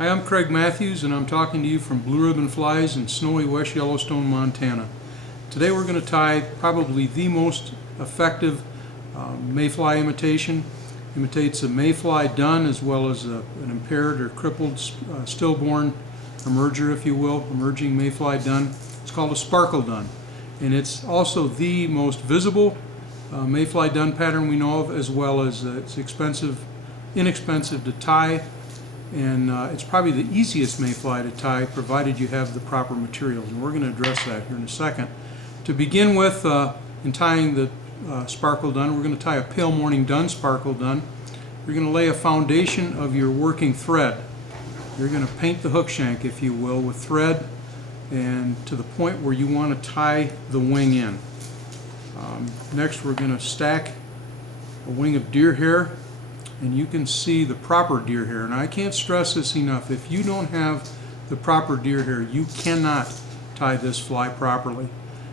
Hi, I'm Craig Mathews, and I'm talking to you from Blue Ribbon Flies in snowy West Yellowstone, Montana. Today we're going to tie probably the most effective mayfly imitation. Imitates a mayfly dun as well as an impaired or crippled stillborn emerger, if you will, emerging mayfly dun. It's called a Sparkle Dun, and it's also the most visible mayfly dun pattern we know of, as well as it's inexpensive to tie. And it's probably the easiest mayfly to tie, provided you have the proper materials. And we're going to address that here in a second. To begin with, in tying the Sparkle Dun, we're going to tie a Pale Morning Dun Sparkle Dun. You're going to lay a foundation of your working thread. You're going to paint the hook shank, if you will, with thread, and to the point where you want to tie the wing in. Next, we're going to stack a wing of deer hair. And you can see the proper deer hair. And I can't stress this enough. If you don't have the proper deer hair, you cannot tie this fly properly.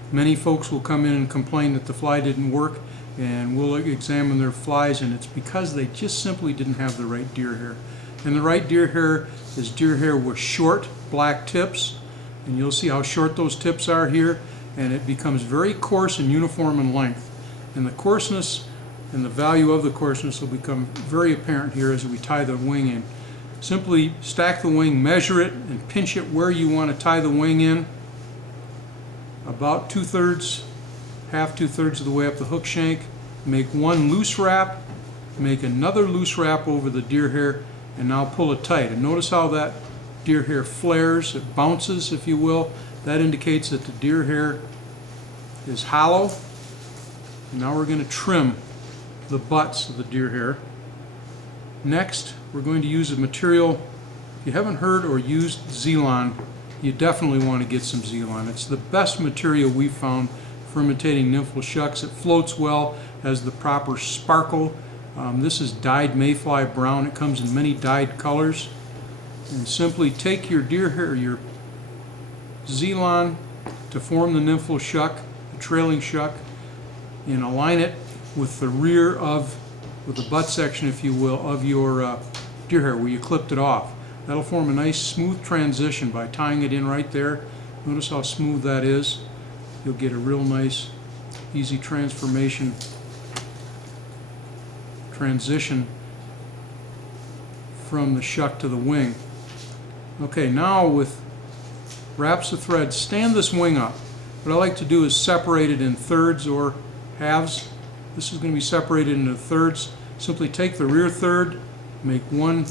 Many folks will come in and complain that the fly didn't work, and we'll examine their flies, and it's because they just simply didn't have the right deer hair. And the right deer hair is deer hair with short black tips, and you'll see how short those tips are here, and it becomes very coarse and uniform in length. And the coarseness and the value of the coarseness will become very apparent here as we tie the wing in. Simply stack the wing, measure it, and pinch it where you want to tie the wing in. About two-thirds of the way up the hook shank. Make one loose wrap, make another loose wrap over the deer hair, and now pull it tight. And notice how that deer hair flares, it bounces, if you will. That indicates that the deer hair is hollow. And now we're going to trim the butts of the deer hair. Next, we're going to use a material. If you haven't heard or used Zelon, you definitely want to get some Zelon. It's the best material we've found for imitating nymphal shucks. It floats well, has the proper sparkle. This is dyed mayfly brown. It comes in many dyed colors. And simply take your deer hair, your Zelon, to form the nymphal shuck, the trailing shuck, and align it with the with the butt section, if you will, of your deer hair where you clipped it off. That'll form a nice smooth transition by tying it in right there. Notice how smooth that is. You'll get a real nice, easy transition from the shuck to the wing. Okay, now with wraps of thread, stand this wing up. What I like to do is separate it in thirds or halves. This is going to be separated into thirds. Simply take the rear third, make one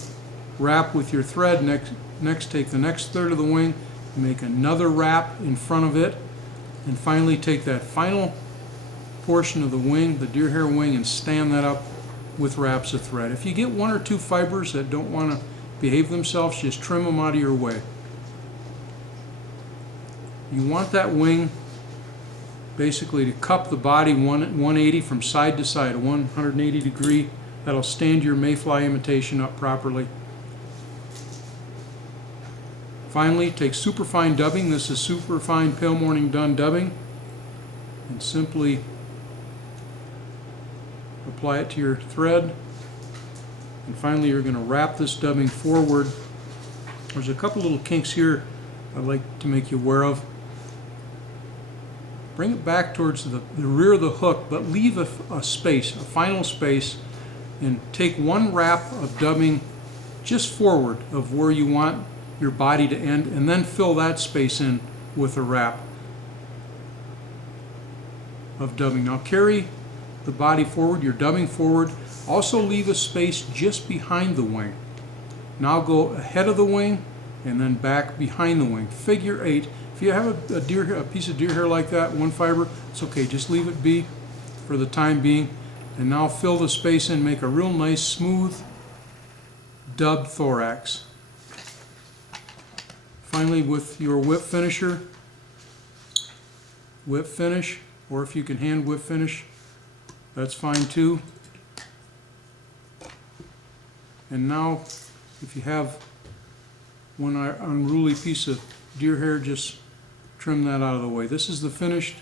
wrap with your thread. Next, take the next third of the wing, make another wrap in front of it, and finally take that final portion of the wing, the deer hair wing, and stand that up with wraps of thread. If you get one or two fibers that don't want to behave themselves, just trim them out of your way. You want that wing basically to cup the body 180 from side to side, a 180 degree. That'll stand your mayfly imitation up properly. Finally, take superfine dubbing. This is superfine Pale Morning Dun dubbing, and simply apply it to your thread. And finally, you're going to wrap this dubbing forward. There's a couple little kinks here I'd like to make you aware of. Bring it back towards the rear of the hook, but leave a space, a final space, and take one wrap of dubbing just forward of where you want your body to end, and then fill that space in with a wrap of dubbing. Now carry the body forward, your dubbing forward. Also leave a space just behind the wing. Now go ahead of the wing and then back behind the wing. Figure 8. If you have a piece of deer hair like that, one fiber, it's okay. Just leave it be for the time being. And now fill the space in, make a real nice, smooth, dubbed thorax. Finally, with your whip finisher, whip finish, or if you can hand whip finish, that's fine too. And now, if you have one unruly piece of deer hair, just trim that out of the way. This is the finished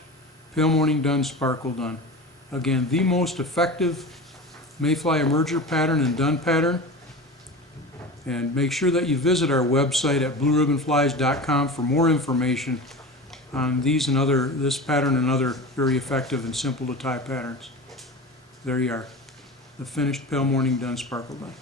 Pale Morning Dun Sparkle Dun. Again, the most effective mayfly emerger pattern and dun pattern. And make sure that you visit our website at blueribbonflies.com for more information on these and this pattern and other very effective and simple to tie patterns. There you are, the finished Pale Morning Dun Sparkle Dun.